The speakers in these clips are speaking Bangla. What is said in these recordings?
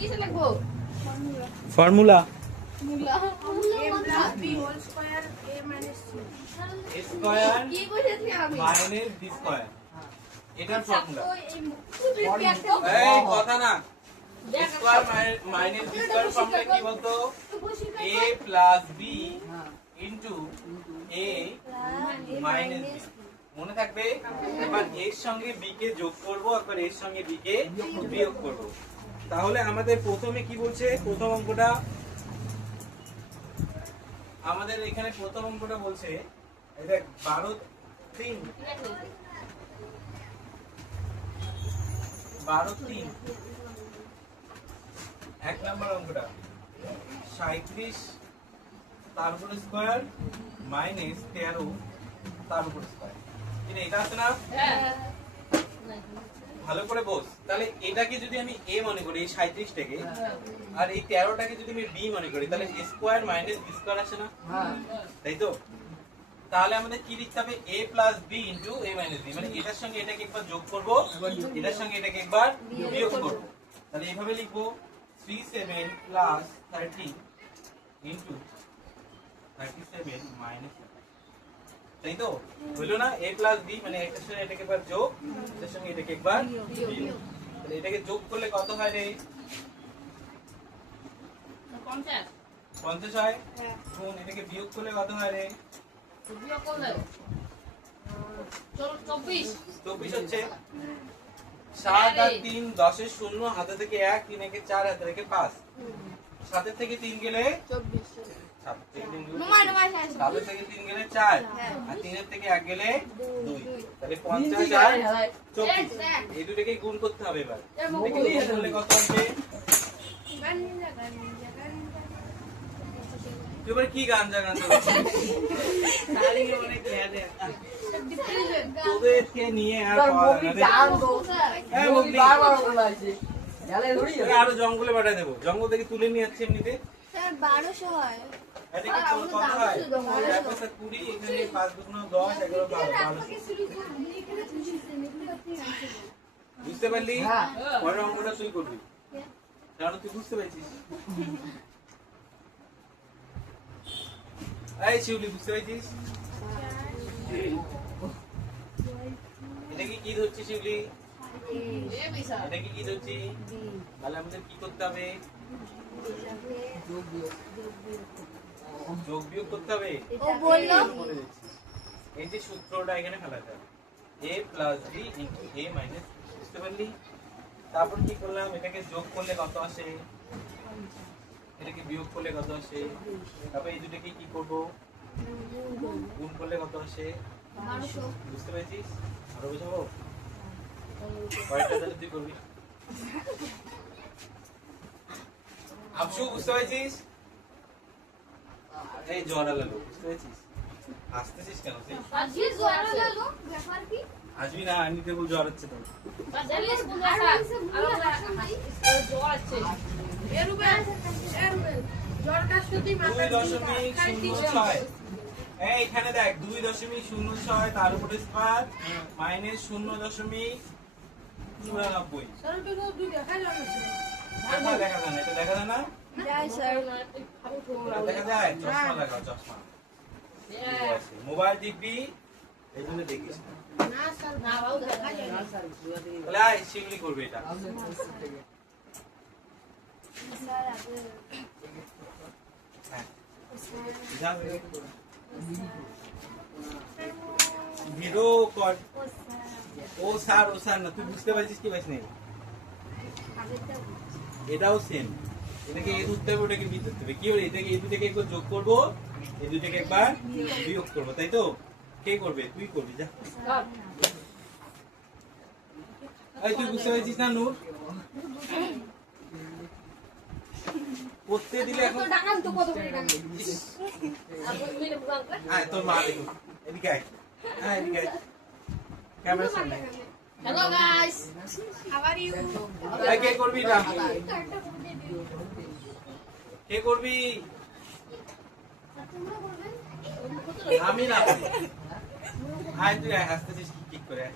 কিসে লিখবো? ফর্মুলা স্কয়ার কি কইছিস আমি? মাইনাস বি স্কয়ার এটার ফর্মুলা। তো এই কথা না, square minus B square formula কি বলতো? a plus B into a minus B. মনে থাকবে? এবার এর সঙ্গে বি কে যোগ করব, একবার এর সঙ্গে বি কে বিয়োগ করব। তাহলে আমাদের প্রথমে কি বলছে? প্রথম অঙ্কটা আমাদের এখানে প্রথম অঙ্কটা বলছে এটা 12 3 এক নম্বর অঙ্কটা 37 তার উপর স্কয়ার মাইনাস 13 তার উপর স্কয়ার। এটা আছে না? ভালো করে বস। তাহলে এটাকে যদি আমি a মনে করি, এই 37 টাকে, আর এই 13 টাকে যদি আমি b মনে করি, তাহলে স্কয়ার মাইনাস বি স্কয়ার আসে না? তাই তো? তাহলে আমাদের কি লিখতে হবে? a plus b into a minus b। মানে এটার সঙ্গে এটাকে একবার যোগ করব, এটার সঙ্গে এটাকে একবার বিয়োগ করব। তাহলে এইভাবে লিখবো 37 প্লাস 30 ইনটু 37 মাইনাস। তাই তো? হলো না? a প্লাস b মানে এটার সঙ্গে এটাকে একবার যোগ, এটার সঙ্গে এটাকে একবার বিয়োগ। তাহলে এটাকে যোগ করলে কত হয় রে? 50 হয়। গুণ এটাকে বিয়োগ করলে কত হয় রে? 24 হচ্ছে। 7 আর 3 10 এর 0, হাতে থেকে 1, 3 একে 4, হাতে থেকে 5। 7 থেকে 3 গেলে 7 থেকে 3 গেলে 4, আর 3 এর থেকে 1 গেলে 2। তাহলে 50 আর 24 এই দুটোকে গুণ করতে হবে। এবার এটাকে গুণ করলে কত আসবে? তুই এবার কি গান জাগান? তোদেরকে নিয়ে আর আরো জঙ্গলে পাঠাই দেবো। জঙ্গল থেকে তুলে নিয়ে যাচ্ছে এমনিতে। 1200 হয়। এদিকে কত হয়? 20, এখানে 5 2 10, 11 12। বুঝতে পারলি? পরের অঙ্কটা তুই করবি, কারণ তুই বুঝতে পারছিস। এই শিউলি, বুঝতে পারছিস? এটা কি ধরছি শিউলি? এটা কি ধরছি? তাহলে আমাদের কি করতে হবে? যোগ বিয়োগ করতে হবে। ও বললো এই যে সূত্রটা এখানে ফেলাতে হবে, a plus b into a minus. বুঝতে পারলি? তারপর কি করলাম? এটাকে যোগ করলে কত আসে, এটাকে বিয়োগ করলে কত আসে, তারপর এই দুটোকে কি করব? গুণ করলে কত আসে? 1200। বুঝতে পেরেছিস? আরো বোঝাবো? কয়টা তাহলে তুই করবি? আবসু, বুঝতে পেরেছিস? এই জ্বর আলালো, বুঝতে পেরেছিস? আসতেছিস কেন তুই? আজকে জ্বর লাগলো, ব্যাপার কি? আসবি না, আমি কেবল জ্বর হচ্ছে তো। এইখানে দেখ 2.06 তার উপরে স্কয়ার মাইনাস 0.94। দেখা যায় না? এটা দেখা যায় না? যায় স্যার। দেখা যায়? চশমা লাগাও, চশমা। মোবাইল টিপবি, এই জন্য দেখিস না। তাহলে আয়, শিউলি করবে এটা। হ্যাঁ, যা ভিডিও কর। ও স্যার না, তুই বুঝতে পারছিস কি পারছিস না? এটাও সেম। এটাকে এ ধরতে হবে, ওটাকে বি ধরতে হবে। কি হলো? এটাকে এই দুটোকে একবার যোগ করবো, এই দুটোকে একবার বিয়োগ করবো। তাই তো? কে করবে? তুই করবি, যা। এই তুই বুঝতে পারছিস না নূর? করতে দিলে এখন আয়, তোর মা দেখুন। এদিকে আয়, হ্যাঁ এদিকে আয়, ক্যামেরার সামনে। Hello guys, how are you? এই কে করবি না? কে করবি? আমি না করি। আয় তুই আয়, হাসতেছিস কি ঠিক করে আয়।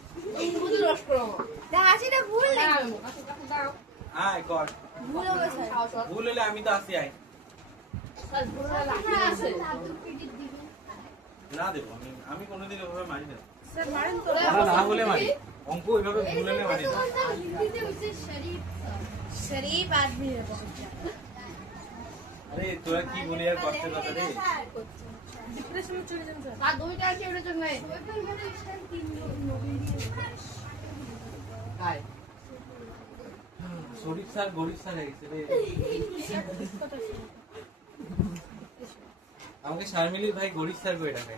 হাসিটা ভুল নাকি? আয় কর ভুল হবে স্যার ভুল হলে আমি তো আসি আয় স্যার ভুল হলে রাখি আছে না দেবো আমি কোনোদিন ওভাবে মারি না স্যার মারেন তো না হলে মারি অঙ্ক ওইভাবে ভুল হলে মারি না হিন্দিতে হচ্ছে শরীফ शरीफ आदमी है बहुत আরে তোরা কি বলি আর কষ্টের কথা রে डिप्रेशन में चले जाएं सर আর 2 টাকা কি ওটার জন্য ওইখানে মানে স্যার 3 নবীন শরীফ স্যার গরিব স্যার হয়ে গেছে রে আমাকে শারমিলির ভাই গরিব স্যার করে ডাকে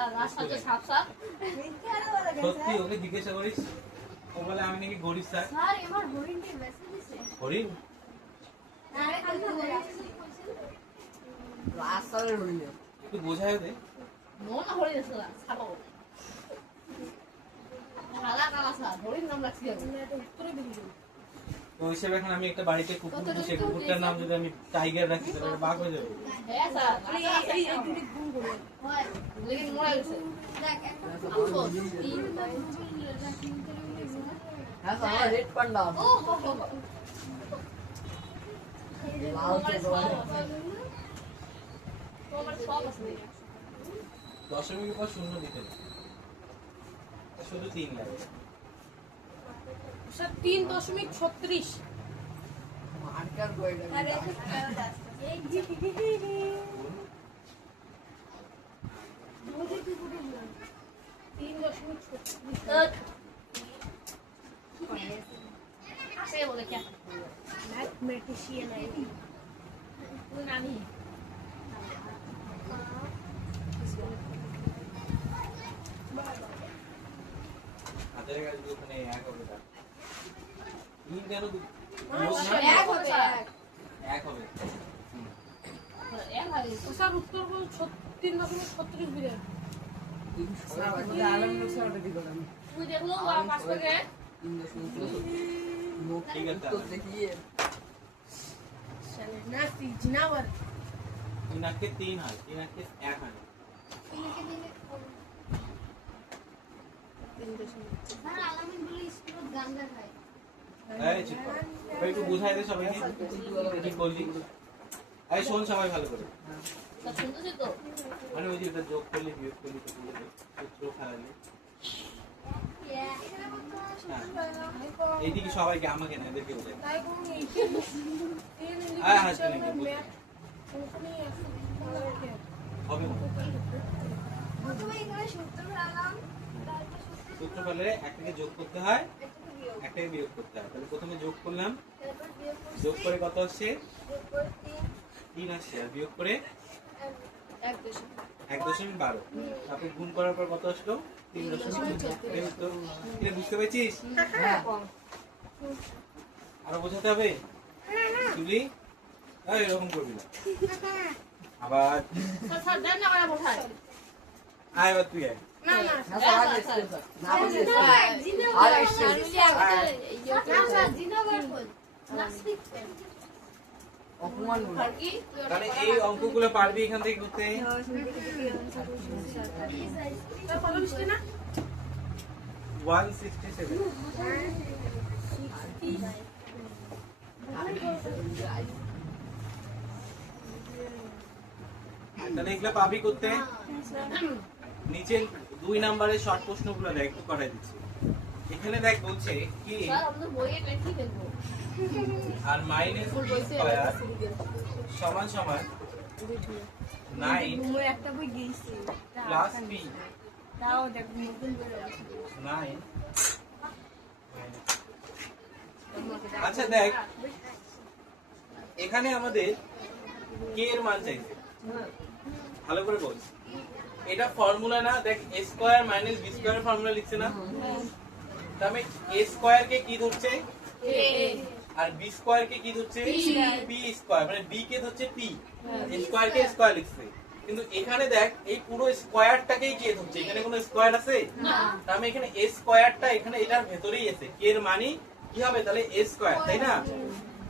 আর রাস্তাতে সাপ সাপ সত্যি ওকে জিজ্ঞাসা করিস ও বলে আমি নাকি গরিব স্যার স্যার এবার হরিণকে মেসেজ দিছে হরিণ আরে কালকে বলেছিল একটু বোঝায় দে মন হরে গেছে না সাপ বলে কালা কালা সাপ হরিণ নাম রাখছি আমি তো হিসেবে এখন আমি একটা বাড়িতে কুকুর পুষে কুকুরটার নাম যদি আমি টাইগার রাখি তাহলে ওটা বাঘ হয়ে যাবে হ্যাঁ স্যার এই দুটি গুণ করে হয় লেকিন মরে গেছে দেখ একটা আফসোস হ্যাঁ স্যার রেড পান্ডা ও হো হো তোমার সব আছে দশমিকের পর শূন্য দিতে নেই শুধু 3 লাগে सर 3.36 মার্কার কয়টা আরে এই জি মোদি কি করে বল 3.36 আসে বলে কে मैथमेटिशियन है তুই নানি হাতের কাছে যদি ওখানে এক হবে তার 3 কেন এক হবে এক হবে এক ভাই सर उत्तर को 3.36 बिलियन আলম স্যারটা দিল আমি তুই দেখলো পাঁচ থেকে 3.36 ঠিক আছে তো দেখিয়ে चले नास्ती जिनावर 3 আঁকে 3 হয় 3 আঁকে 1 হয় তিনকে দিনে স্যার আলামিন বলে স্কুল গান্দা খায় এই চুপ কর ভাই একটু বুঝাই দে সবাইকে কি বললি এই শোন সবাই ভালো করে স্যার শুনতেছি তো মানে ওই যে এটা যোগ করলে বিয়োগ করলে তো সূত্র ফেলালে এখানে বলতে এইদিকে সবাইকে আমাকে না এদেরকে বোঝাই ताई को হ্যাঁ হ্যাঁ শুনে কি হবে না। প্রথমে এখানে সূত্র ফেলাম তারপর সূত্র ফেলে একটাকে যোগ করতে হয় একটাকে বিয়োগ করতে হয় তাহলে প্রথমে যোগ করলাম তারপর বিয়োগ করছি যোগ করে কত আসছে যোগ করে 3 আসছে আর বিয়োগ করে 1.12 1.12 তারপর গুণ করার পর কত আসলো 3.14 এই তো এটা বুঝতে পেরেছিস হ্যাঁ আরো বোঝাতে হবে তুলি এই এরকম করবি না আবার স্যার স্যার দেন না করে বসায় আয় এবার তুই আয় ना ना না স্যার আর এসছে স্যার না বুঝে আর এসছে না স্যার জিনাবার বল নাস্তিক অপমান বলে আর কি তাহলে এই অঙ্কগুলো পারবি এখান থেকে করতে सर फॉलो लिस्ट ना 167 তাহলে এগুলো পাবি করতে নিচে 2 নম্বরের শর্ট প্রশ্নগুলো দেখ একটু করাই দিচ্ছি এখানে দেখ বলছে কি স্যার আমাদের বইয়ে লেখি দেখবো আর মাইনাস স্কয়ার সমান সমান 9 मैं একটা বই গেইছি প্লাস বি তাও দেখ নতুন বই আছে 9 আচ্ছা দেখ এখানে আমাদের কে এর মান চাইছে ভালো করে বল এটা ফর্মুলা না দেখ a square minus b square formula লিখছে না তাহলে a স্কয়ার কে কি ধরছে আর b স্কয়ার কে কি ধরছে p স্কয়ার মানে b কে ধরছে p a square K square লিখছে কিন্তু এখানে দেখ এই পুরো স্কয়ারটাকেই কে ধরছে এখানে কোনো স্কয়ার আছে না তাহলে এখানে a স্কয়ারটা এখানে এটার ভেতরেই আছে k এর মানে কি হবে তাহলে a স্কয়ার তাই না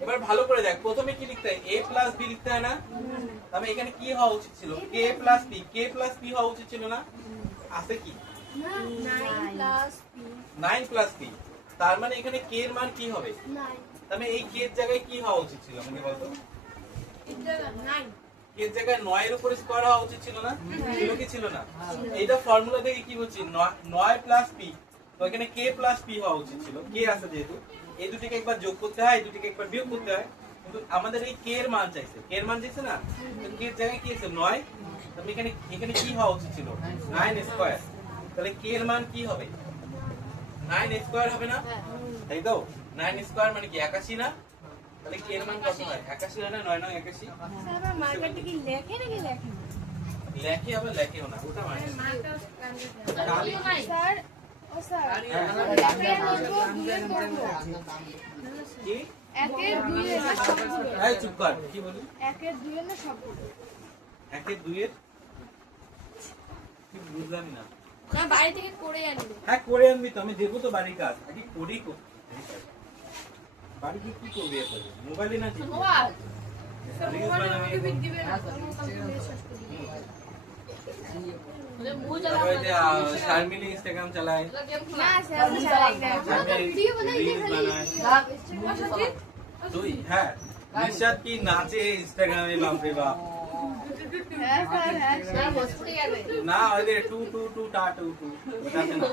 এবার ভালো করে দেখ প্রথমে কি লিখতে হয় a প্লাস b লিখতে হয় না তাহলে এখানে কি হওয়া উচিত ছিল k প্লাস p হওয়া উচিত ছিল না আছে কি 9 প্লাস 9 প্লাস p তার মানে এখানে কে এর মান কি হবে? নাই তার মানে এই কে এর জায়গায় কি হওয়া উচিত ছিল আমাকে বলতো? নাই কে এর জায়গায় 9 এর উপরে স্কয়ার হওয়া উচিত ছিল না? ছিল কি ছিল না? এইটা ফর্মুলা থেকে কি বলছি 9 প্লাস p, তো এখানে k প্লাস p হওয়া উচিত ছিল। k আছে যেহেতু এই দুটিকে একবার যোগ করতে হয়, এই দুটিকে একবার বিয়োগ করতে হয়, কিন্তু আমাদের এই k এর মান চাইছে, k এর মান চাইছে না, তো k এর জায়গায় কি আছে 9, তাহলে এখানে এখানে কি হওয়া উচিত ছিল 9 স্কয়ার। তাহলে k এর মান কি হবে? 9 স্কয়ার হবে না? তাই তো 9 স্কয়ার মানে কি 81 না? তাহলে k এর মান কত হয়? 81 হয় না? 9 9 81 স্যার মার্কেটে কি লেখে নাকি লেখে না? লেখে আবার লেখেও না, ওটা মানে মার্কটা আমিও নাই। স্যার ও স্যার কি একের দুইয়ের না সবগুলো এই চুপ কর, কি বলি একের দুইয়ের না সবগুলো 1 এর 2 এর কি বুঝলাম না। না বাড়ি থেকে করে আনবো। হ্যাঁ করে আনবি তো, আমি দেবো তো বাড়ির কাজ, আগে করেই করতে বাড়ি কি কি করবি এখন? মোবাইলে না ঠিক মোবাইল রিলস বানাবি, দিবে না মানে মুজ তারপরে যে শারমিলি ইনস্টাগ্রাম চালায়, না স্যার আমি চালাই না শারমিলি ভিডিও বানাই রিলস বানায়। তুই হ্যাঁ নিশাদ কি নাচে ইনস্টাগ্রামে, বাপ রে বাপ। হ্যাঁ স্যার হ্যাঁ না বসতে যাবে। না ওই যে টু টু টু টা টু টু ওটা আছে না,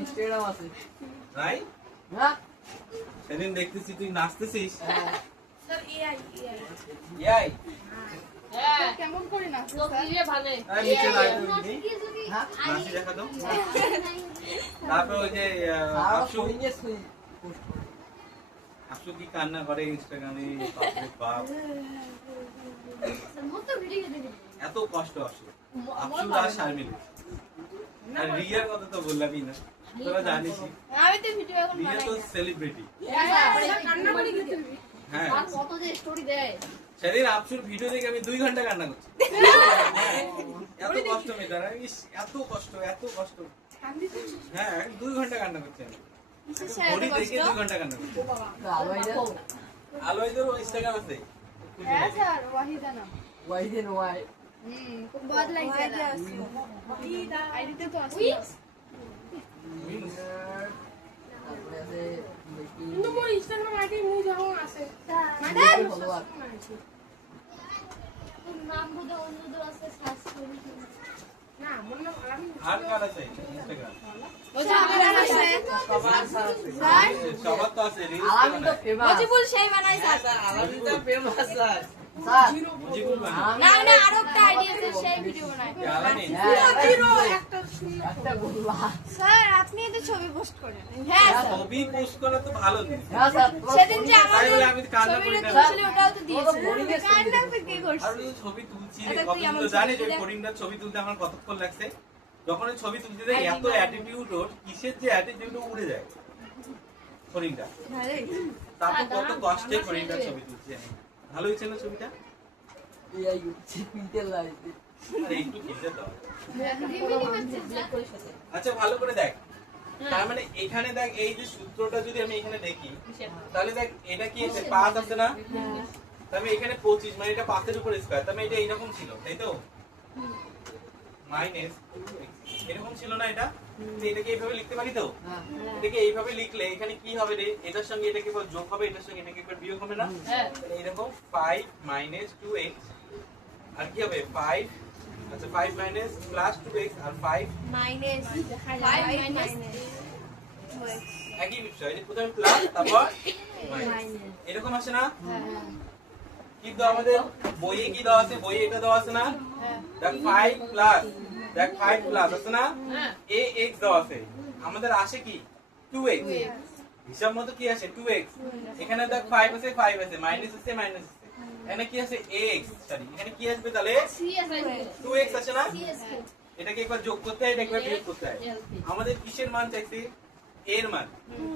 ইনস্টাগ্রাম আছে রাই না সেদিন দেখতেছি তুই নাচতেছিস। স্যার এআই ইয়াই হ্যাঁ কেমন করে না তো কি রে ভালো। আর নিচে লাইট কি দিবি যদি হ্যাঁ নাচি দেখা দাও। তারপর ওই যে আফসু আফসু কি কান্না করে ইনস্টাগ্রামে, বাপ রে বাপ মতো ভিডিও দেখি এত কষ্ট আফসু আফসু আর শারমিল আর রিয়ার কথা তো বললামই না, তোরা জানিসই আমি তো ভিডিও এখন রিয়া বানাই তো সেলিব্রিটি। কান্না করে কি করবি হ্যাঁ আর কত যে স্টোরি দেয়। সেদিন আফসুর ভিডিও দেখে আমি 2 ঘন্টা কান্না করছি। এত কষ্ট মেটার, এত কষ্ট এত কষ্ট। হ্যাঁ 2 ঘন্টা কান্না করছি আমি, ঘড়ি দেখে 2 ঘন্টা কান্না করছি। আলোয় তোর ইনস্টাগ্রাম আছে? হ্যাঁ স্যার ওয়াহিদা নাম ওয়াইদেন ওয়াই খুব বাদ লাগছে আইডিতে তো আছে তারপরে আছে কিন্তু মোর ইনস্টাগ্রাম আইডি মুই যখন আছে মানে ফলোয়ার নাম বুঝে অন্যদের আছে সার্চ করি না মোর নাম আমি আর কার আছে ইনস্টাগ্রাম? ওই যে আমার আছে সবার স্যার সবার তো আছে, রিলস আলামিন তো বানায়। ফেমাস মজিবুল সেই বানাই স্যার আলামিন তো ফেমাস স্যার স্যার মুজিবুর বানায়। না না আরো একটা আইডি আছে সেই ভিডিও বানাই আলামিন। একটা শূন্য একটা বলবা স্যার আপনি তো ছবি পোস্ট করেন হ্যাঁ স্যার ছবি পোস্ট করা তো ভালো জিনিস। হ্যাঁ স্যার সেদিন যে তাই বলে আমি কান্না করি ছবিটা না। তুলছিলে ওটাও তো দিয়েছে ঘড়ি দিয়ে ছবি কান্না দিয়েছে। তো কি করছিস আর ওই ছবি তুলছি এটা কত তুই আমার তো জানিস ওই ছবিটা- ফরিংটার ছবি তুলতে আমার কতক্ষণ লাগছে। যখন ওই ছবি তুলতে যাই এত অ্যাটিটিউড ওর, কিসের যে অ্যাটিটিউড উড়ে যায় ফরিংটা। তারপর কত কষ্টে ফরিংটার ছবি তুলছি আমি। ভালো হয়েছে না ছবিটা? এই পিতে লাইতে আরে একটু খেতে দাও। রিমিনি হচ্ছে যা আচ্ছা ভালো করে দেখ, তার মানে এখানে দেখ এই যে সূত্রটা যদি আমি এখানে দেখি তাহলে দেখ এটা কি আছে 5 আছে না, তাহলে এখানে 25 মানে এটা 5 এর উপর স্কয়ার, তাহলে এটা এইরকম ছিল তাই তো, মাইনাস এরকম ছিল না এটা, তো এটাকে এইভাবে লিখতে পারি তো, হ্যাঁ এটাকে এইভাবে লিখলে এখানে কি হবে রে, এটার সঙ্গে এটাকে একবার যোগ হবে, এটার সঙ্গে এটাকে একবার বিয়োগ হবে না, হ্যাঁ এইরকম 5 মাইনাস 2x আর কি হবে 5, আচ্ছা 5 মাইনাস প্লাস 2x আর 5 মাইনাস 5 মাইনাস একই বিষয়, যে প্রথমে প্লাস তারপর মাইনাস এরকম আসে না, কিন্তু আমাদের বইয়ে কি দেওয়া আছে, বইয়ে এটা দেওয়া আছে না, দেখ 5 প্লাস, দেখ 5 প্লাস আছে না, হ্যাঁ ax দেওয়া আছে, আমাদের আসে কি 2x, হিসাব মতো কি আসে 2x, এখানে দেখ 5 আছে 5 আছে, মাইনাস আছে মাইনাস আছে, এখানে কি আছে ax, সরি এখানে কি আসবে তাহলে সিএস আই 2x আসে না, সিএসকে এটাকে একবার যোগ করতে হয়, এটা একবার বিয়োগ করতে হয়, আমাদের কিসের মান চাইছে, এর মান,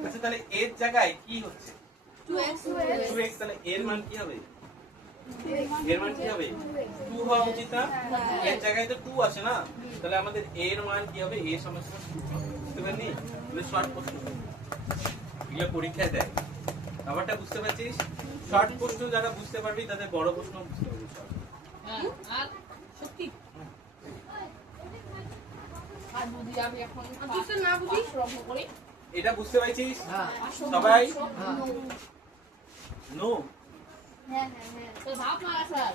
আচ্ছা তাহলে এর জায়গায় কি হচ্ছে 2x, তাহলে এর মান কি হবে, এর মান কি হবে 2 হওয়া উচিত না, এর জায়গায় তো 2 আসে না, তাহলে আমাদের এর মান কি হবে, a সমান 2 হবে, বুঝতে পারলি, এগুলো শর্ট প্রশ্ন, এগুলো পরীক্ষায় দেয়, ব্যাপারটা বুঝতে পারছিস, শর্ট প্রশ্ন যারা বুঝতে পারবি তাদের বড় প্রশ্ন বুঝতে পারবি short। আর সত্যি আর যদি আমি এখন আর তুই তো না বুঝিস? রপ্ন করি এটা বুঝতে পারছিস হ্যাঁ সবাই? হ্যাঁ নো হ্যাঁ হ্যাঁ হ্যাঁ তো ভাব না স্যার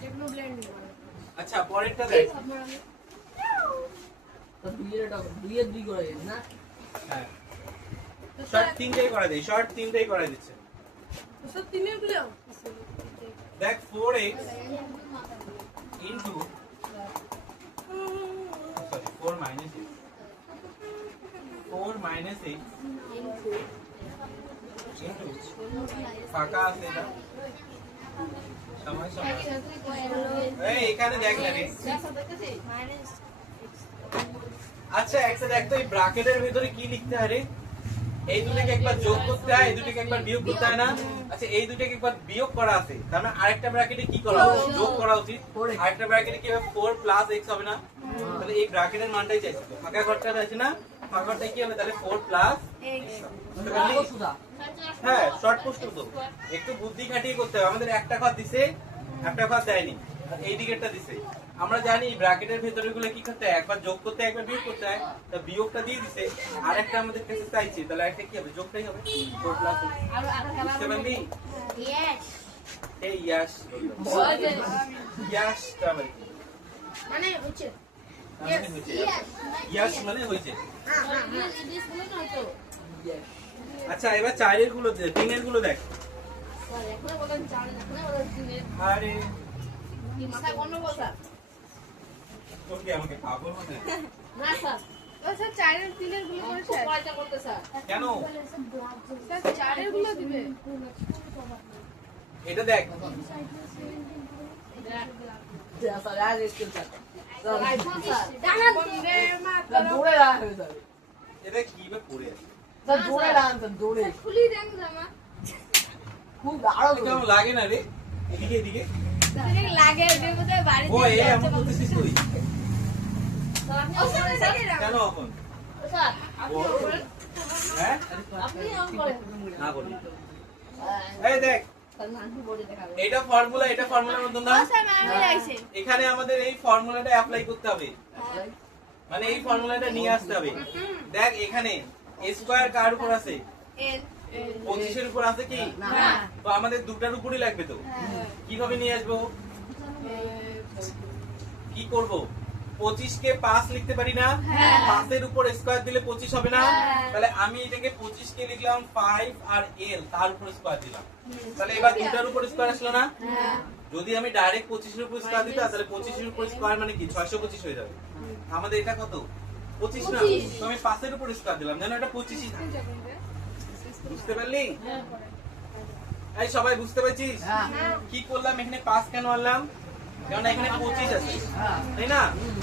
টেকনো ব্লেন্ড আচ্ছা পরেরটা দেখ। তো দুইয়ের দুই করে দিন না হ্যাঁ শর্ট তিনটাই করে দেই, শর্ট তিনটাই করে দিচ্ছে। সব তিনের গুলো দেখ 4x into sorry 4 minus x 4 minus x into ফাঁকা আছে এটা সময় সময় এই এখানে দেখ না রে। মাইনাস আচ্ছা একটা দেখ তো এই ব্র্যাকেটের ভিতরে কি লিখতে হয় রে? এই দুটোকে একবার যোগ করতে হয়, এই দুটোকে একবার বিয়োগ করতে হয় না? আচ্ছা এই দুটোকে একবার বিয়োগ করা আছে, তার মানে আরেকটা ব্র্যাকেটে কি করা উচিত? যোগ করা উচিত। আরেকটা ব্র্যাকেটে কি হবে? 4 প্লাস x হবে না? তাহলে এই ব্র্যাকেটের মানটাই চাইছি তো। ফাঁকা ঘরটা আছে না? ফাঁকা ঘরটা কি হবে? তাহলে 4 প্লাস বুঝতে পারলি? সুদা হ্যাঁ শর্ট প্রশ্ন তো, একটু বুদ্ধি খাটিয়ে করতে হবে। আমাদের একটা ঘর দিছে, একটা ঘর দেয়নি, আর এই দিকেরটা দিছে। আমরা জানি ব্র্যাকেটের ভেতরে গুলো কি করতে হয়? একবার যোগ করতে হয়, একবার বিয়োগ করতে হয়। তা বিয়োগটা দিয়ে দিছে, আরেকটা আমাদের কাছে চাইছে, তাহলে একটা কি হবে? যোগটাই হবে 4 প্লাস আর আর বুঝতে পারলি? ইয়েস এই ইয়াস ইয়াসটা মানে কি? মানে হচ্ছে তার মানে হয়েছে ইয়াস মানে হয়েছে। ইংলিশ বলে না তো আচ্ছা এবার চারের গুলো দে, তিনের গুলো দেখ। স্যার এখন বলেন চার এখন বলেন তিনের আরে কি মাথা বন্ধ বসা তোর কি আমাকে পাগল মনে হয়? না স্যার ও স্যার চারের তিনের গুলো করে খুব স্যার পয়সা করতে স্যার কেন? স্যার চারের গুলো দিবে এটা দেখ স্যার আজ স্কুল স্যার আইফোন স্যার বন্দে মাতরম জোরে রাখা হয়ে যাবে এটা কি বে পড়ে আছে? স্যার জোরে রাখেন স্যার জোরে খুলি দেন জামা খুব আরো জোরে কেমন লাগে না রে? এদিকে এদিকে তুমি লাগে ওদের মধ্যে বাড়িতে ও এ এমন করতেছিস তুই স্যার আপনি ও স্যার স্যার কেন এখন? স্যার আপনি ও। করেন হ্যাঁ আপনি অন করেন না করি। এই দেখ স্যার নাকি বলে দেখাবে এটা ফর্মুলা, এটা ফর্মুলার মধ্যে না? স্যার ম্যাম আইছে এখানে আমাদের এই ফর্মুলাটা অ্যাপ্লাই করতে হবে, মানে এই ফর্মুলাটা নিয়ে আসতে হবে। দেখ এখানে a স্কয়ার কার উপর আছে? এল 25 এর উপর আছে কি? না তো আমাদের দুটার উপরই লাগবে তো। কিভাবে নিয়ে আসবো? কি করব? 25 কে 5 লিখতে পারি না? 5 এর উপর স্কয়ার দিলে 25 হবে না? তাহলে আমি এটাকে 25 কে লিখলাম 5 আর l তার উপর স্কয়ার দিলাম। তাহলে এবার দুটার উপর স্কয়ার আসলো না? যদি আমি ডাইরেক্ট 25 এর উপর স্কয়ার দিতাম তাহলে 25 এর উপর স্কয়ার মানে কি 625 হয়ে যাবে। আমাদের এটা কত? 25 না? তো আমি 5 এর উপর স্কয়ার দিলাম, জানো এটা 25 ই থাকে। বুঝতে পারলি? এই সবাই বুঝতে পারছিস? হ্যাঁ কি করলাম এখানে 5 কেন আনলাম? কারণ এখানে 25 আছে, হ্যাঁ তাই না?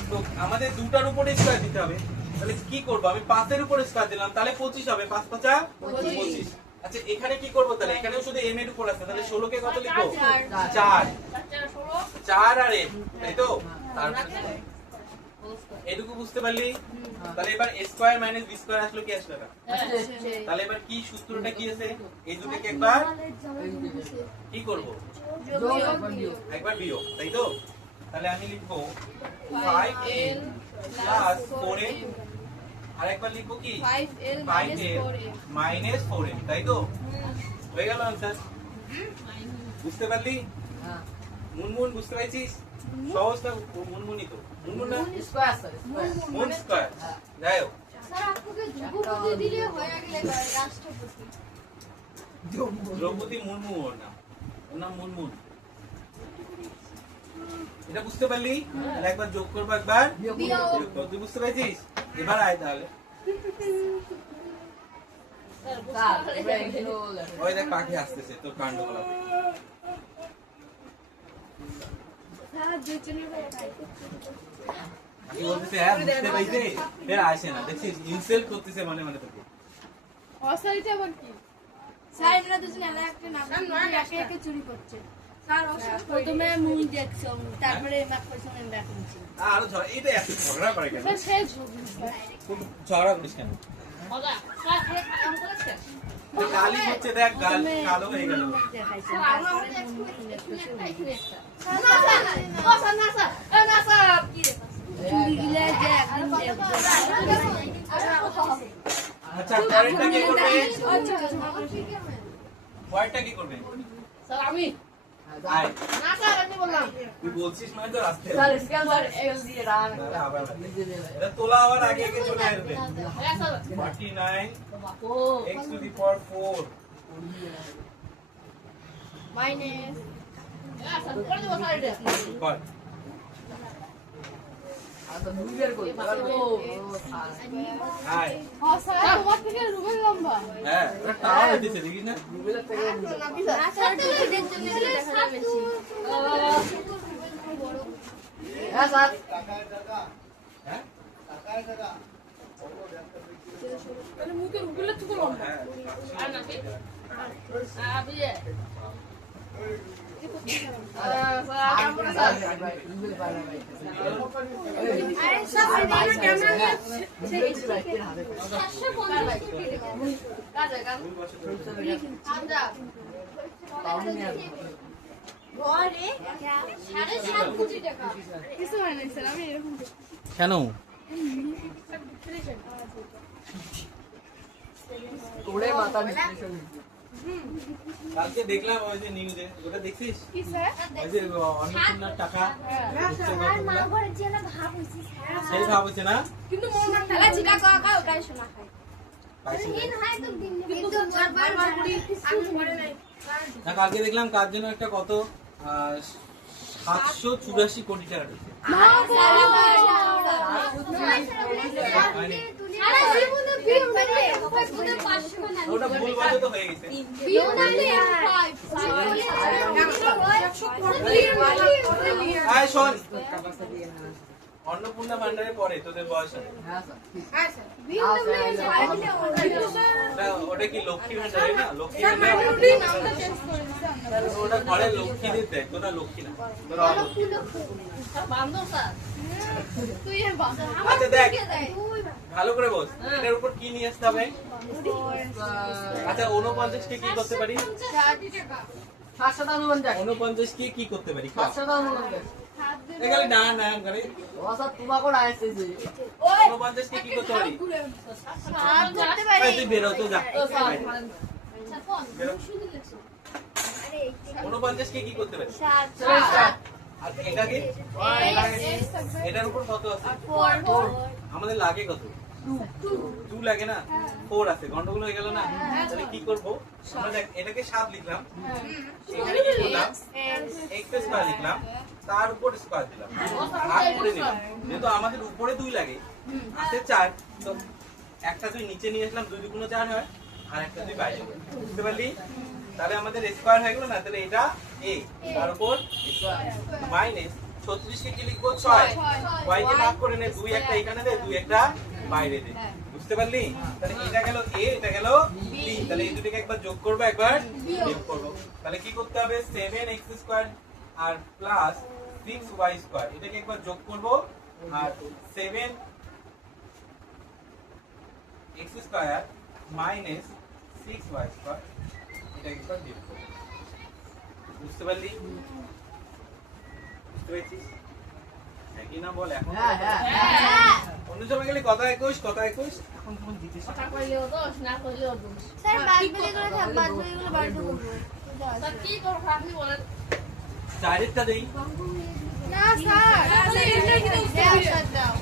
তো আমাদের দুটার উপরে স্কয়ার দিতে হবে। তাহলে কি করব? আমি 5 এর উপরে স্কয়ার দিলাম, তাহলে 25 হবে। 5 5 25। আচ্ছা এখানে কি করব তাহলে? এখানেও শুধু m এর উপর আছে, তাহলে 16 কে কত লিখবো? 4 বাচ্চারা 16 4 আর m, তাই তো? তারপরে এটুকু বুঝতে পারলি? তাহলে এবার a square minus b square আসলো, কি আসলো এটা? তাহলে এবার কি সূত্রটা কি আছে? এই দুটোকে একবার কি করব? যোগ একবার দিও একবার বিয়োগ, তাই তো? তাহলে আমি লিখবো 5l প্লাস 4m, আর একবার লিখবো কি 5l 5l মাইনাস 4m, তাই তো? হয়ে গেল आंसर। বুঝতে পারলি? হ্যাঁ মুনমুন বুঝতে পারছিস? সহজটা মুনমুনই তো, মুনমুন না square sir square moon square. যাই হোক স্যার আপনাকে যুগপতি দিলে হয়ে গেলে রাষ্ট্রপতি দ্রৌপদী মুর্মু ওর নাম, ওর নাম মুনমুন। এটা বুঝতে পারলি? তাহলে একবার যোগ করবো, একবার বিয়োগ যোগ করবো। তুই বুঝতে পারছিস? এবার আয় তাহলে। স্যার স্যার বুঝতে এবার পারলেন এগুলো লেখো ওই দেখ পাখি আসতেছে তোর কাণ্ড বলাতে। স্যার যে চিনি পাখি বলতেছে হ্যাঁ বুঝতে পাইছে, ফের আসে না। দেখছিস ইনসাল্ট করতেছে মনে মনে তোকে। অসাইতে আবার কি স্যার এমরা দুজন এলা একটা নাম স্যার, নয় একে একে চুরি করছে স্যার অসাইতে প্রথমে মুই দেখছো তারপরে ম্যাক করছো আমি ব্যাক করছি আরো ঝগড়া, এটা এত ঝগড়া করে কেন? স্যার শেষ হবে খুব ঝগড়া করিস কেন? মজা স্যার কাম করেছেন গালি হচ্ছে, দেখ গাল কালো হয়ে গেল। দেখাইছে স্যার আমরা আমাদের এক্সপেরিমেন্ট একটা না স্যার ও স্যার না স্যার না স্যার কি রে চুরি গিলে যে একদিন আচ্ছা পরেরটা কি করবে? আচ্ছা পরেরটা কি করবে? স্যার আমি আয় না স্যার আমি বললাম তুই বলছিস মানে তো আসতে স্যার স্ক্যান স্যার এল দিয়ে রান না, আবার এটা তোলা আবার আগে আগে চলে আসবে। হ্যাঁ স্যার 49 ও x to the power 4 minus হ্যাঁ স্যার করে দেবো স্যার এটা কর। আচ্ছা দুই বের করি আয় হ্যাঁ স্যার তোমার থেকে রুমের লম্বা হ্যাঁ ওটা টাওয়ার হইতেছে দেখিস না? দুবের থেকে হ্যাঁ স্যার হ্যাঁ তাহলে মুখে রুমের থেকে লম্বা হ্যাঁ আর নাকি আপনি দুবের পারে ভাই আরে সব ক্যামেরা নিয়ে কাজে কাজ আমরা ঘরে 7.5 কোটি টাকা কিছু হয় না স্যার আমি এরকম কেন? তোরে মাথা বিশ্লেষণ কালকে দেখলাম ওই যে নিউজে, ওটা দেখছিস? কি স্যার ওই যে অন্নপূর্ণার টাকা দিচ্ছে আর মা কতগুলা? ঘরে যে না ভাব হইছে সেই ভাব হচ্ছে না? কিন্তু মোর না তাহলে জিটা কাকা ওটাই শোনা খায় পাইছি না। দিন হয় তো দিন কিন্তু চারবার বার করি আমি করে নাই না, কালকে দেখলাম কার জন্য একটা কত 784 কোটি টাকা ঢুকছে। হয়নি? সারা জীবনে বিয়ে মানে 500 না ওটা ভুল বাজে তো হয়ে গেছে। বিয়ে মানে 5 আয় শোন, অন্নপূর্ণা ভান্ডারের পরে তোদের বয়স হবে। হ্যাঁ স্যার হ্যাঁ স্যার বিয়ে ওটা কি লক্ষ্মী ভান্ডারে না? লক্ষ্মী স্যার ভান্ডার মাইনরিটি নামটা চেঞ্জ করে দিয়েছে ওটা ঘরে লক্ষ্মীদের দেয়, তোরা লক্ষ্মী না, তোরা অলক্ষ্মী। বান্ধব স্যার তুই এর বাবা আচ্ছা দেখ, ভালো করে বস, এটার উপর কি নিয়ে আসতে হবে? আচ্ছা 49 কে কি করতে পারি? 49 কে কি করতে পারি? 749 এখানে না না করে ও স্যার তোমাকে না আসতেছে 49 কে কি করতে পারি? স্যার করতে এই তুই বেরো তো যা। বেরো। আরে 49 কে কি করতে পারি? 7 আর এটাকে? এটার উপর কত আছে? আমাদের লাগে কত? 2 লাগে না? 4 আছে, গন্ডগোল হয়ে গেল না? তাহলে কি করব? আমরা দেখ এটাকে 7 লিখলাম, এখানে কি করলাম? x স্কয়ার লিখলাম, তার উপর স্কয়ার দিলাম, ভাগ করে নিলাম। যেহেতু আমাদের উপরে 2 লাগে, আছে 4, তো একটা তুই নিচে নিয়ে আসলাম, 2 দুগুণ 4 হয়, আর একটা তুই বাইরে নিয়ে আসলাম। বুঝতে পারলি? তাহলে আমাদের স্কয়ার হয়ে গেল না? তাহলে এটা a, তার উপর মাইনাস 36 কে কি লিখবো? 6, y কে ভাগ করে নে, 2 একটা এখানে দে, 2 একটা বাইরে দে। বুঝতে পারলি? তাহলে এটা গেল a, এটা গেল b, তাহলে এই দুটোকে একবার যোগ করব, একবার বিয়োগ করব। তাহলে কি করতে হবে? 7x স্কয়ার আর প্লাস 6y স্কয়ার, এটাকে একবার যোগ করব, আর 7x square minus 6y square, এটা একবার বিয়োগ করব। বুঝতে পারলি? বুঝতে পেরেছিস? একই না বল এখন? হ্যাঁ হ্যাঁ অন্য সময় গেলে কথা 21 কথা 21, এখন কোন দিতে কথা কইলেও দোষ না কইলেও দোষ স্যার বাদ বলে করে থাক বাদ বলে গুলো বার করব স্যার কি করবো আপনি বলেন ডাইরেক্টটা দেই। না স্যার তাহলে এটা কি দাও স্যার দাও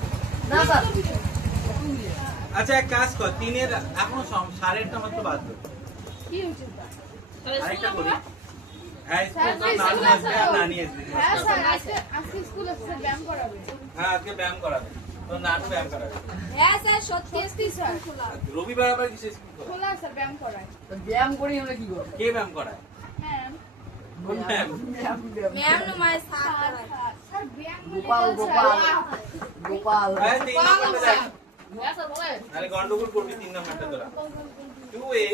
না স্যার আচ্ছা এক কাজ কর, 3 এর এখনো 7.5টা মাত্র বাদ দে। কি হচ্ছে তাহলে আরেকটা স্কুল করি। হ্যাঁ স্কুল তো নানু আসবে আর নানি আসবে। হ্যাঁ স্যার আজকে স্কুল আছে স্যার ব্যায়াম করাবে হ্যাঁ আজকে ব্যায়াম করাবে, তো নানু ব্যায়াম করাবে। হ্যাঁ স্যার সত্যি স্যার খোলা রবিবার আবার কিসে স্কুল করে? খোলা স্যার ব্যায়াম করায় তো ব্যায়াম করি আমরা কি করব কে ব্যায়াম করায়? হ্যাঁ কোন ব্যায়াম? ম্যাম নো মাই স্যার স্যার ব্যায়াম গোপাল গোপাল হ্যাঁ 3 নম্বরটা দেখ, হ্যাঁ স্যার বলেন তাহলে গন্ডগোল করবি 3 নম্বরটা তোরা। 2a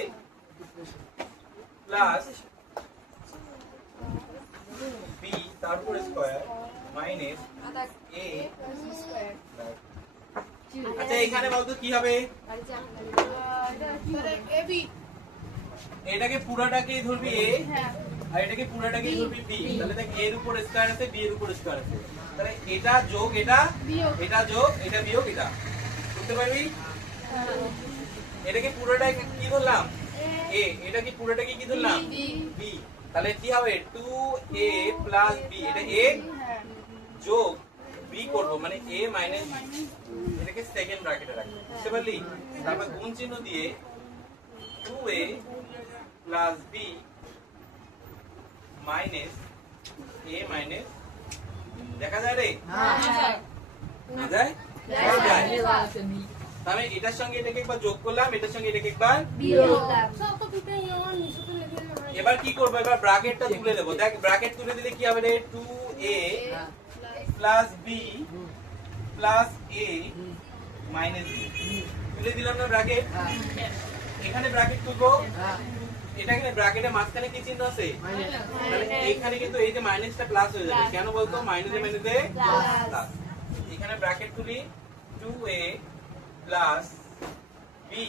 প্লাস b তার উপর স্কয়ার মাইনাস a। আচ্ছা এখানে বলতো কি হবে? এবি এটাকে পুরাটাকে ধরবি a, হ্যাঁ আর এটাকে পুরোটাকে করবি বি, তাহলে দেখ এর উপর স্কয়ার আছে, বি এর উপর স্কয়ার আছে, তাহলে এটা যোগ এটা, এটা যোগ এটা বিয়োগ এটা, বুঝতে পারবি? এটাকে পুরোটাই কি ধরলাম এ, এটা কি পুরোটাকে কি ধরলাম বি, তাহলে কি হবে 2a প্লাস বি, এটা a যোগ বি করব মানে a মাইনাস বি, এটাকে সেকেন্ড ব্র্যাকেটে রাখবো, বুঝতে পারলি? তারপর গুণ চিহ্ন দিয়ে 2a plus B minus a minus, দেখা যায় রে? না যায়? তাহলে এটার সঙ্গে এটাকে একবার যোগ করলাম, এটার সঙ্গে এটাকে একবার সব তো পিঠে আমার নিচে লিখে না এবার কি করবো, এবার ব্র্যাকেটটা তুলে দেবো, দেখ ব্র্যাকেট তুলে দিলে কি হবে রে, 2a plus B plus a minus B, তুলে দিলাম না ব্র্যাকেট? এখানে ব্র্যাকেট তুলবো, এটা এখানে ব্র্যাকেটের মাঝখানে কি চিহ্ন আছে, তাহলে এখানে কিন্তু এই যে মাইনাসটা প্লাস হয়ে যাবে, কেন বলতো? মাইনাসে মাইনাসে প্লাস, এখানে ব্র্যাকেট তুলি 2a plus B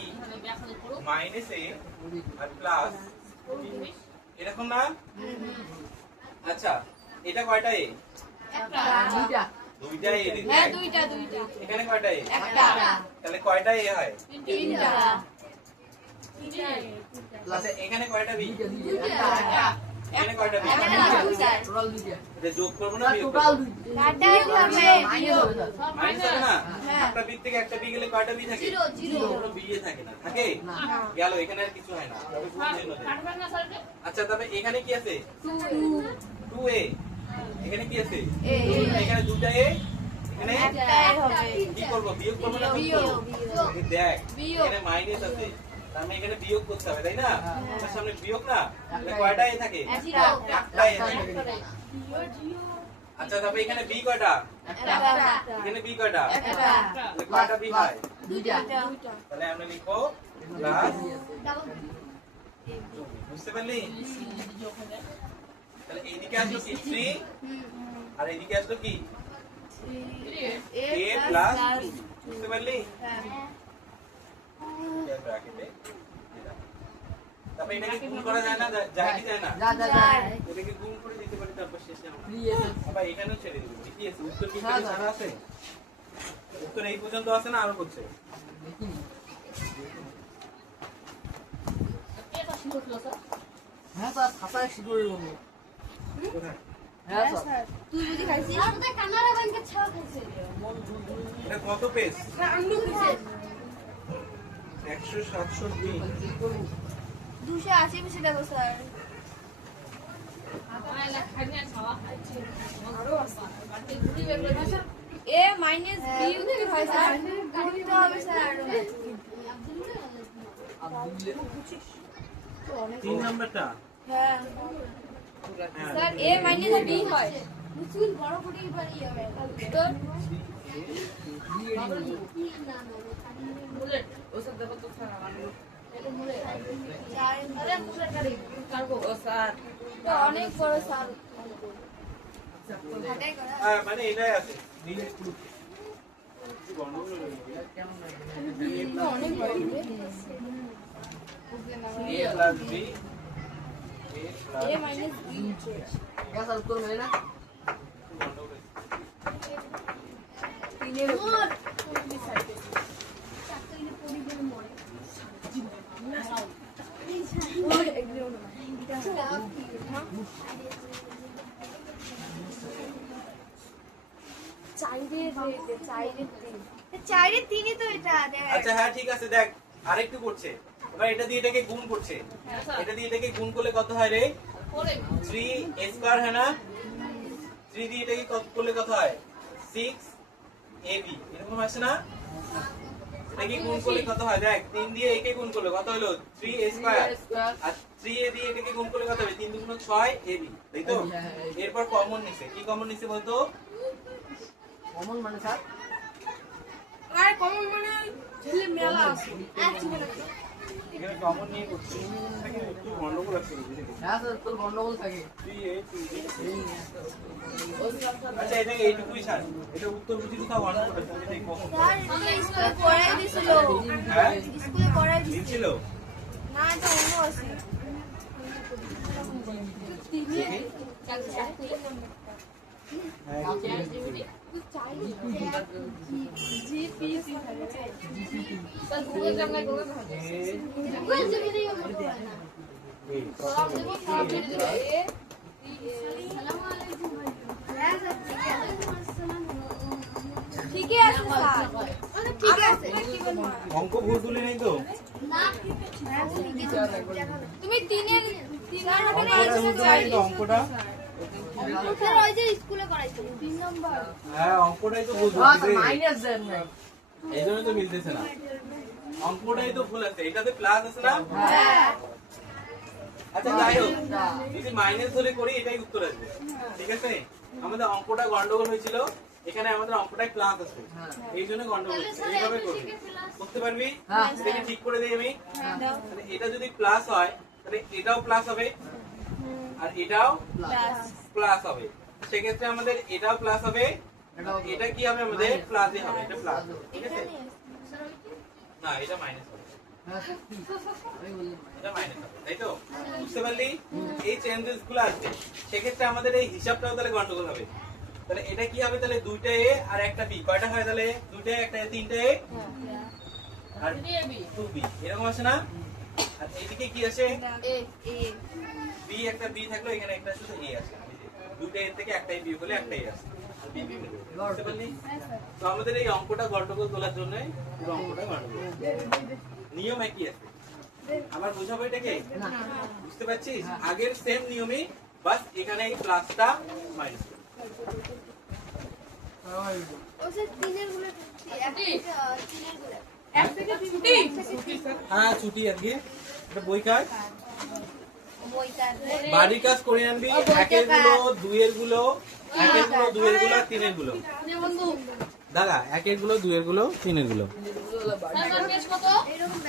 minus a আর প্লাস এরকম না? আচ্ছা এটা কয়টা এ? দুইটা এ, এখানে কয়টা এ? তাহলে কয়টা এ হয়? আচ্ছা এখানে কয়টা বি? এখানে কয়টা বি? এটা যোগ করবো না বিয়োগ করবো? মাইনাস হবে না? একটা বি থেকে একটা বি গেলে কয়টা বি থাকে? কোনো বি এ থাকে না, থাকে? গেল, এখানে আর কিছু হয় না, তবে গুণ চিহ্ন দে। আচ্ছা তবে এখানে কি আছে? 2a, এখানে কি আছে? এখানে দুটা এ, এখানে কি করব, বিয়োগ করব না যোগ করব? দেখ এখানে মাইনাস আছে, তার মানে এখানে বিয়োগ করতে হবে, তাই না? তার সামনে বিয়োগ না, তাহলে কয়টা এ থাকে? একটা এ থাকে। আচ্ছা তবে এখানে বি কয়টা? এখানে বি কয়টা? তাহলে কয়টা বি হয়? তাহলে আমরা লিখবো প্লাস, বুঝতে পারলি? তাহলে এইদিকে আসলো কি 3 আর এইদিকে আসলো কি a প্লাস b, বুঝতে পারলি? ব্র্যাকেটে তারপর এটাকে গুণ করা যায় না, যায় কি যায় না? এটাকে গুণ করে দিতে পারি, তারপর শেষে আমরা আবার এখানেও ছেড়ে দিব, কি আছে উত্তর? কি জানা আছে? উত্তর এই পর্যন্ত আছে না আরো করছে? হ্যাঁ স্যার, খাতায় শিখরে বলবো। কোথায়? হ্যাঁ স্যার। তুই বুঝি খাইছিস? আর তো কানাড়া ব্যাংকের ছাওয়া খাইছে। এটা কত পেজ? আমি দিছি 167 280 বেশি দেখো স্যার। এ মাইনাস বি কি হয় স্যার? কাটতে হবে স্যার। 3 নাম্বারটা। হ্যাঁ স্যার, এ মাইনাস বি হয়। মুসুল বড় কোটি বাড়ি হবে তো বুলেট ওসব দেখো তো স্যার, আমার এটা বুলেট আরে বুলেট গাড়ি কারগো ও স্যার, তো অনেক বড় স্যার হাটাই করা। মানে এটাই আছে নীলের গ্রুপ কি গন্ডগোল হলো কেমন না? অনেক বড় a প্লাস b এ মাইনাস বি क्या सर उत्तर मिले ना? তিনের মোর কোন সাইডে চাকরিতে পরিবের মোড়ে ওই এগুলো না এটা কি হ্যাঁ চাইরে তিনই তো এটা দেখ। আচ্ছা হ্যাঁ ঠিক আছে, দেখ আরেকটু করছে, এবার এটা দিয়ে এটাকে গুণ করছে, এটা দিয়ে এটাকে গুণ করলে কত হয় রে? 3a স্কয়ার হয় না? 3 দিয়ে এটাকে কত করলে কত হয়? 6ab, এরকম আসে না? এটাকে গুণ করলে কত হয়? দেখ 3 দিয়ে একে গুণ করলে কত হলো? 3a স্কয়ার, আর 3a দিয়ে এটাকে গুণ করলে কত হবে? 3 দুগুণ 6ab, তাই তো? এরপর কমন নিছে, কি কমন নিছে বলতো? कॉमन माने सर আর কমন মানে ছেলে মেলা আছে। এখানে কমন নিয়ে করছি, এটাকে একটু গন্ডগোল আছে বুঝলি? हां सर तो गंडगोल থাকে 3a 2b। আচ্ছা এটাকে এইটুকুই ছাড়, এটা উত্তর বুঝি কোথাও ওয়ান করতে তুমি দেখো। স্যার এটা স্কুলে পড়াই দিছিল। হ্যাঁ স্কুলে পড়াই দিছিল। দিছিল না এটা অন্য আছে। ঠিকই আছে স্যার, ঠিক আছে। অঙ্ক ভুল তুলে নেই তো? তুমি তিনের অঙ্কটা ভুল তুলে নেই তো? অঙ্কটা স্যার ওই যে স্কুলে করাইছো 3 নম্বর। হ্যাঁ অঙ্কটাই তো ভুল হ্যাঁ, তো তুলছে। মাইনাস দেন না। এই জন্য তো মিলতেছে না, অঙ্কটাই তো ভুল আছে, এটাতে প্লাস আছে না? হ্যাঁ আচ্ছা যাই হোক, যদি মাইনাস ধরে করি এটাই উত্তর আসবে, ঠিক আছে? আমাদের অঙ্কটা গন্ডগোল হয়েছিল, এখানে আমাদের অঙ্কটাই প্লাস আছে, এই জন্য গন্ডগোল হয়েছে। এইভাবে করবি, করতে পারবি? হ্যাঁ। এটাকে ঠিক করে দিই আমি। তাহলে এটা যদি প্লাস হয় তাহলে এটাও প্লাস হবে আর এটাও প্লাস হবে, সেক্ষেত্রে আমাদের এটাও প্লাস হবে, এটা কি হবে আমাদের প্লাসই হবে, এটা প্লাস, ঠিক আছে? না এটা মাইনাস হবে, এটা মাইনাস হবে, তাই তো? বুঝতে পারলি? এই চেঞ্জেস গুলো আছে, সেক্ষেত্রে আমাদের এই হিসাবটাও তাহলে গন্ডগোল হবে। তাহলে এটা কি হবে? তাহলে দুইটা এ আর একটা বি, কয়টা হয় তাহলে? দুইটা একটা এ, তিনটা এ আর 2b, এরকম আছে না? আর এইদিকে কি আছে? বি, একটা বি থাকলো, এখানে একটা শুধু এ আছে, দুইটা এর থেকে একটাই বি হলে একটাই আছে, আর বি বি মিলে। বুঝতে পারলি? তো আমাদের এই অঙ্কটা গন্ডগোল তোলার জন্য পুরো অঙ্কটা গন্ডগোল, নিয়ম একই আছে। আবার বোঝাবো এটাকে? বুঝতে পারছিস? আগের সেম নিয়মই, বাস এখানে এই প্লাসটা মাইনাস। ওসে তিনের গুলো তিনের গুলো এক থেকে ছুটি হ্যাঁ ছুটি আজকে, এটা বই কাজ, বইটা বাড়ির কাজ করে আনবি, একের গুলো, দুইয়ের গুলো, একের গুলো, দুইয়ের গুলো, আর তিনের গুলো। দাদা একের গুলো, দুইয়ের গুলো, তিনের গুলো। স্যার পেজ কত? এরকম